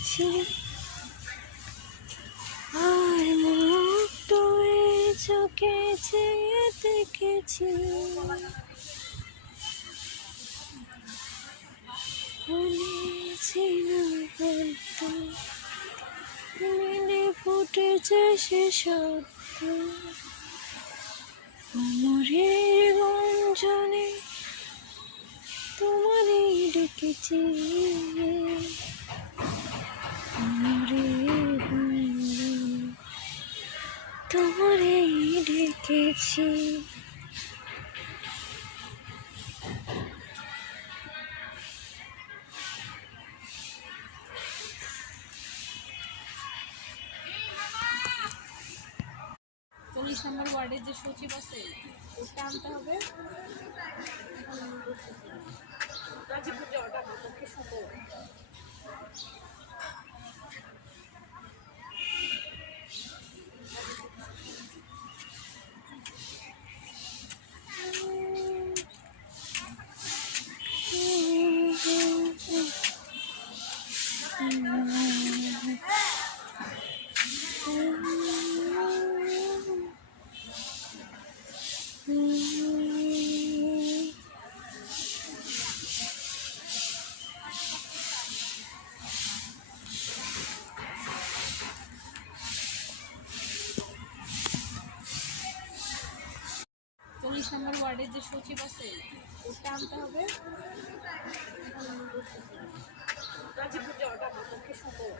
দেখেছি, আর মুক্ত চোখে চেয়ে দেখেছি, মিলে ফুটেছে সে সত্য, অমরের গঞ্জনে তোমারই ডেকেছি, অমরের গঞ্জনে তোমারই ডেকেছি। চল্লিশ নম্বর ওয়ার্ডের যে সচিব আছে ওটা আনতে হবে। গাজীপুর যাওয়াটা আমার পক্ষে সম্ভব। চল্লিশ নম্বর ওয়ার্ডের যে সচিব আছে ওটা আনতে হবে। গাজীপুর যাওয়াটা আমার পক্ষে সম্ভব।